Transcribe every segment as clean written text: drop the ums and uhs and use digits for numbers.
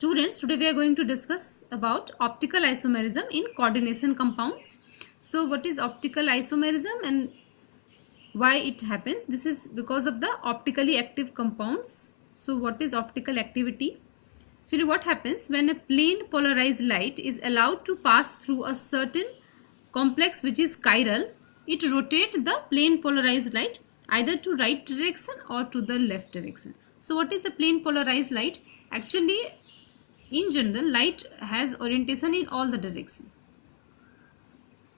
Students, today we are going to discuss about optical isomerism in coordination compounds. So what is optical isomerism and why it happens? This is because of the optically active compounds. So what is optical activity? Actually, what happens when a plane polarized light is allowed to pass through a certain complex which is chiral, it rotates the plane polarized light either to right direction or to the left direction. So what is the plane polarized light? Actually, in general, light has orientation in all the direction.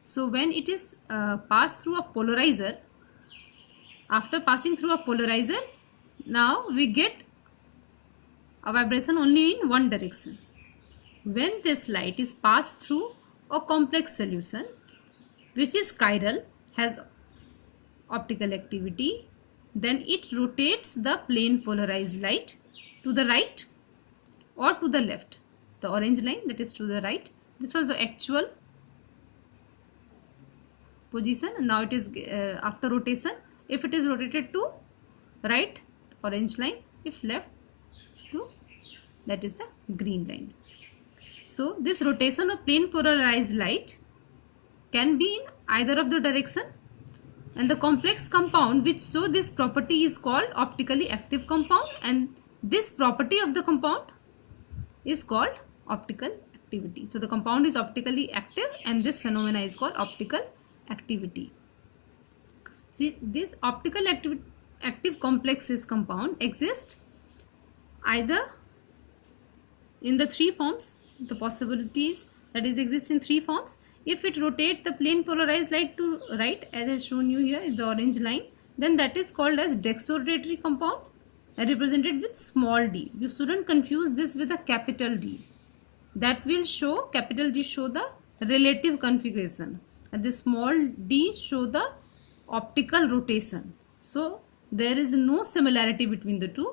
So when it is passed through a polarizer, after passing through a polarizer, now we get a vibration only in one direction. When this light is passed through a complex solution which is chiral, has optical activity, then it rotates the plane polarized light to the right or to the left. The orange line, that is to the right. This was the actual position. Now it is after rotation. If it is rotated to right, orange line. If left, to, that is the green line. So this rotation of plane polarized light can be in either of the direction, and the complex compound which show this property is called optically active compound, and this property of the compound is called optical activity. So the compound is optically active and this phenomena is called optical activity. See, this optical active complexes compound exist either in the three forms, the possibilities that is exist in three forms. If it rotate the plane polarized light to right, as I shown you here is the orange line, then that is called as dextrorotatory compound, represented with small d. You shouldn't confuse this with a capital D. That will show, capital D show the relative configuration, and the small d show the optical rotation. So there is no similarity between the two.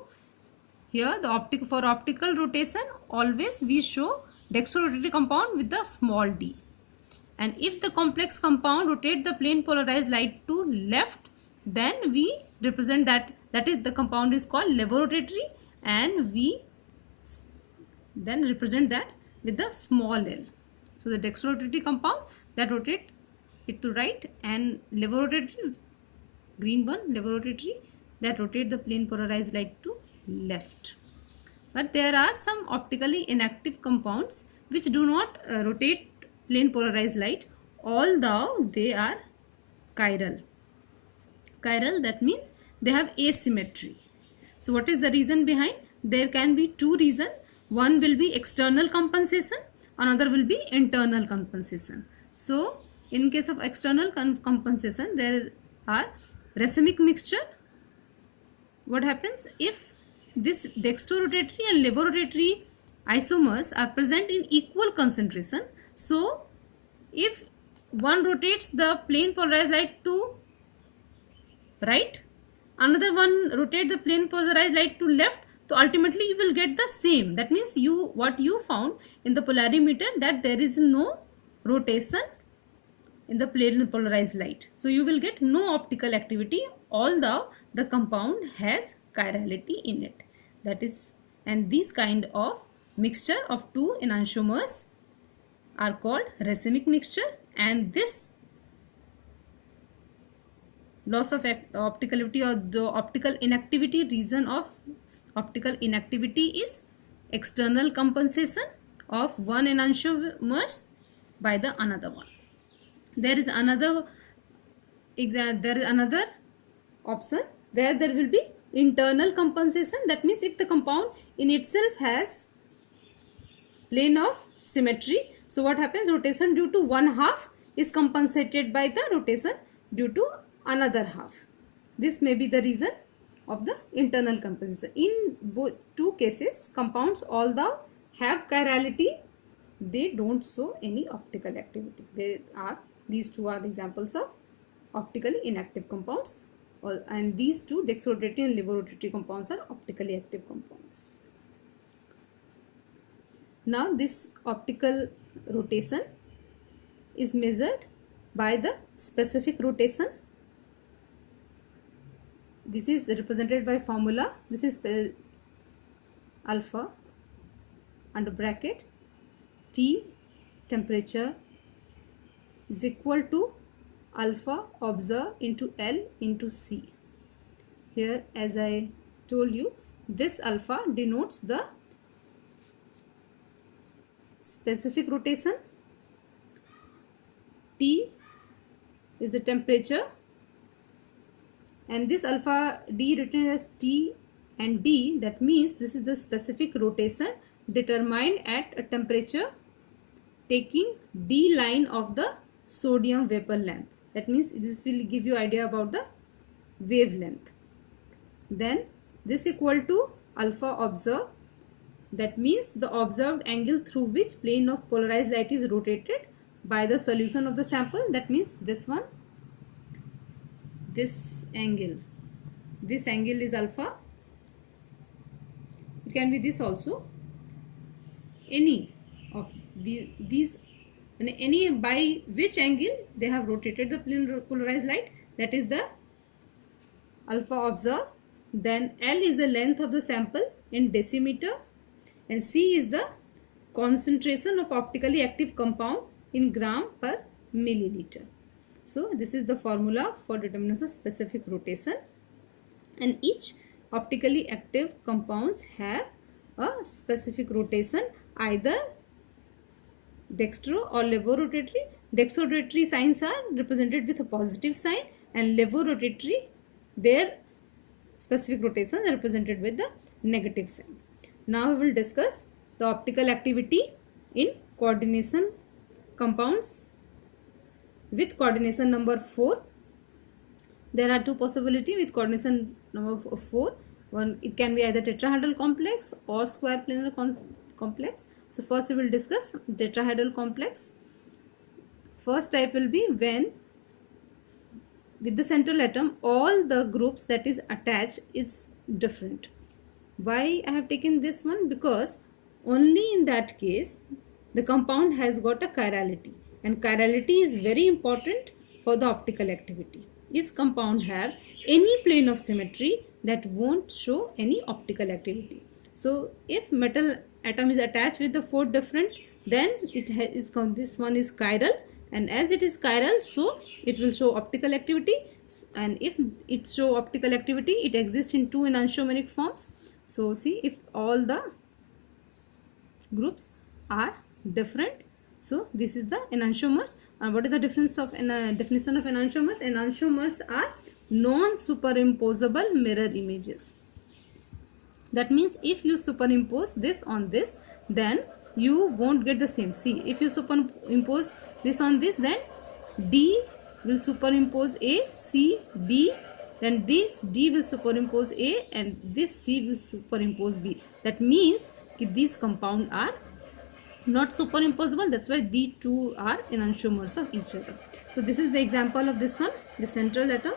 Here the for optical rotation always we show dextrorotatory compound with the small d. And if the complex compound rotate the plane polarized light to left, then we represent that is the compound is called levorotatory, and we then represent that with the small l. So the dextrorotatory compounds that rotate it to right, and levorotatory, green one, levorotatory, that rotate the plane polarized light to left. But there are some optically inactive compounds which do not rotate plane polarized light, although they are chiral. Chiral, that means they have asymmetry. So what is the reason behind? There can be two reasons. One will be external compensation, another will be internal compensation. So in case of external compensation, there are racemic mixture. What happens if this dextrorotatory and levorotatory isomers are present in equal concentration? So if one rotates the plane polarized light to right, another one rotate the plane polarized light to left, so ultimately you will get the same. That means what you found in the polarimeter, that there is no rotation in the plane polarized light. So you will get no optical activity, although the compound has chirality in it. That is, and these kind of mixture of two enantiomers are called racemic mixture, and this loss of opticality or the optical inactivity, reason of optical inactivity is external compensation of one enantiomers by the another one. There is another option where there will be internal compensation. That means if the compound in itself has plane of symmetry, so what happens, rotation due to one half is compensated by the rotation due to another half. This may be the reason of the internal compensation. In both two cases, compounds although have chirality, they don't show any optical activity. These two are the examples of optically inactive compounds, and these two, dextrorotatory and levorotatory compounds, are optically active compounds. Now this optical rotation is measured by the specific rotation. This is represented by formula. This is alpha under bracket T temperature is equal to alpha observed into L into C. Here, as I told you, this alpha denotes the specific rotation, T is the temperature, and this alpha D written as T and D, that means this is the specific rotation determined at a temperature taking D line of the sodium vapor lamp. That means this will give you idea about the wavelength. Then this equal to alpha observed, that means the observed angle through which plane of polarized light is rotated by the solution of the sample. That means this one, this angle is alpha. It can be this also, any of these, any by which angle they have rotated the plane polarized light, that is the alpha observed. Then L is the length of the sample in decimeter, and C is the concentration of optically active compound in gram per milliliter. So this is the formula for determination of specific rotation, and each optically active compounds have a specific rotation, either dextro or levorotatory. Dextrorotatory signs are represented with a positive sign, and levorotatory, their specific rotations are represented with the negative sign. Now we will discuss the optical activity in coordination compounds. With coordination number 4, there are two possibilities with coordination number 4. One, it can be either tetrahedral complex or square planar complex. So first we will discuss tetrahedral complex. First type will be when with the central atom all the groups that is attached is different. Why I have taken this one? Because only in that case the compound has got a chirality, and chirality is very important for the optical activity. This compound have any plane of symmetry that won't show any optical activity. So if metal atom is attached with the 4 different, then it is this one is chiral, and as it is chiral, so it will show optical activity, and if it show optical activity, it exists in 2 enantiomeric forms. So see, if all the groups are different, so this is the enantiomers. And what is the difference of definition of enantiomers? Enantiomers are non-superimposable mirror images. That means if you superimpose this on this, then you won't get the same. See, if you superimpose this on this, then D will superimpose A, C, B, then this D will superimpose A, and this C will superimpose B. That means that these compounds are not superimposable. That's why the two are enantiomers of each other. So this is the example of this one, the central atom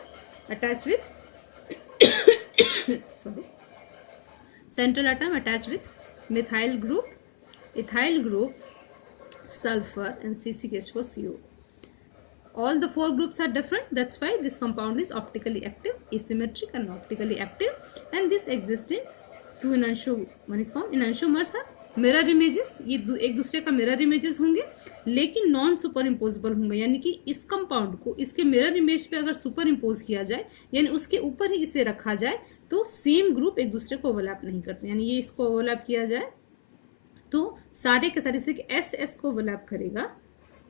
attached with central atom attached with methyl group, ethyl group, sulfur, and CCH4CO. All the 4 groups are different. That's why this compound is optically active, asymmetric, and optically active, and this exists in 2 enantiomeric form. Enantiomers are mirror images, ये एक दूसरे का mirror images होंगे, लेकिन non super imposable होंगे, यानी कि इस कंपाउंड को इसके मिरर इमेज पे अगर सुपर इम्पोज किया जाए, यानी उसके ऊपर ही इसे रखा जाए, तो सेम ग्रुप एक दूसरे को ओवरलैप नहीं करते. यानी ये इसको ओवरलैप किया जाए तो सारे के सारे से एस को ओवरलैप करेगा,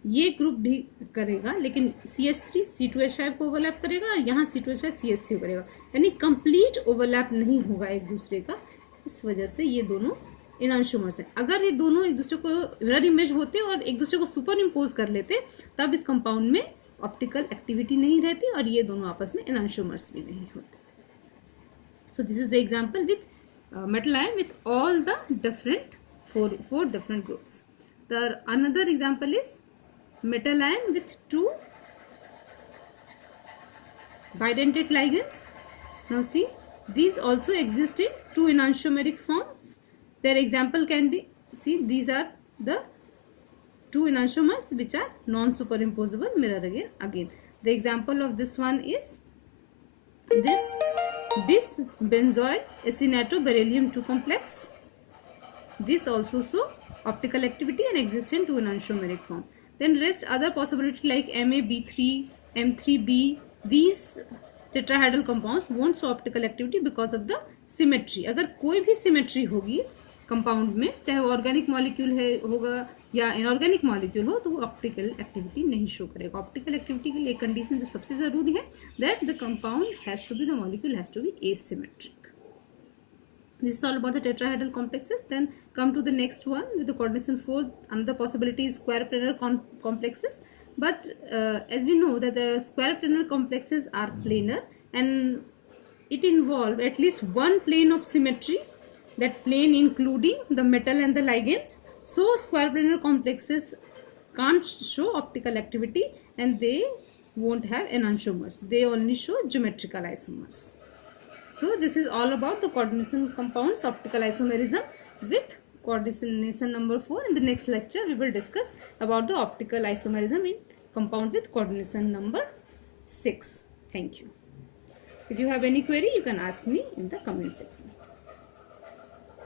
ये ग्रुप भी करेगा, लेकिन CH3 C2H5 को ओवरलैप करेगा, और यहाँ C2H5 CH3 करेगा, यानी कंप्लीट ओवरलैप नहीं होगा एक दूसरे का. इस वजह से ये दोनों एनांशियोमर्स हैं. अगर ये दोनों एक दूसरे को मिरर इमेज होते और एक दूसरे को सुपर इम्पोज कर लेते, तब इस कंपाउंड में ऑप्टिकल एक्टिविटी नहीं रहती और ये दोनों आपस में एनांशियोमर्स भी नहीं होते. So this is the example with metal ion with all the different four different groups. The another example is metal ion with 2 bidentate ligands. Now see, these also exist in 2 enantiomeric forms. Their example can be, see, these are the 2 enantiomers which are non-superimposable mirror again. The example of this one is this bis benzoyl acinato beryllium 2 complex. This also so optical activity and exist in 2-enantiomeric form. Then rest other possibility like MaB3, M3B, these tetrahedral compounds won't show optical activity because of the symmetry. अगर कोई भी symmetry होगी compound में, चाहे वो organic molecule है होगा या इनऑर्गेनिक मॉलिक्यूल हो, तो वो ऑप्टिकल एक्टिविटी नहीं शो करेगा. ऑप्टिकल एक्टिविटी के लिए कंडीशन जो सबसे जरूरी है, that the compound has to be, the molecule has to be asymmetric. This is all about the tetrahedral complexes. Then come to the next one with the coordination 4. Another possibility is square planar complexes. But as we know that the square planar complexes are planar and it involves at least one plane of symmetry, that plane including the metal and the ligands. So square planar complexes can't show optical activity and they won't have enantiomers. They only show geometrical isomers. So this is all about the coordination compounds, optical isomerism with coordination number 4. In the next lecture we will discuss about the optical isomerism in compound with coordination number 6. Thank you. If you have any query, you can ask me in the comment section.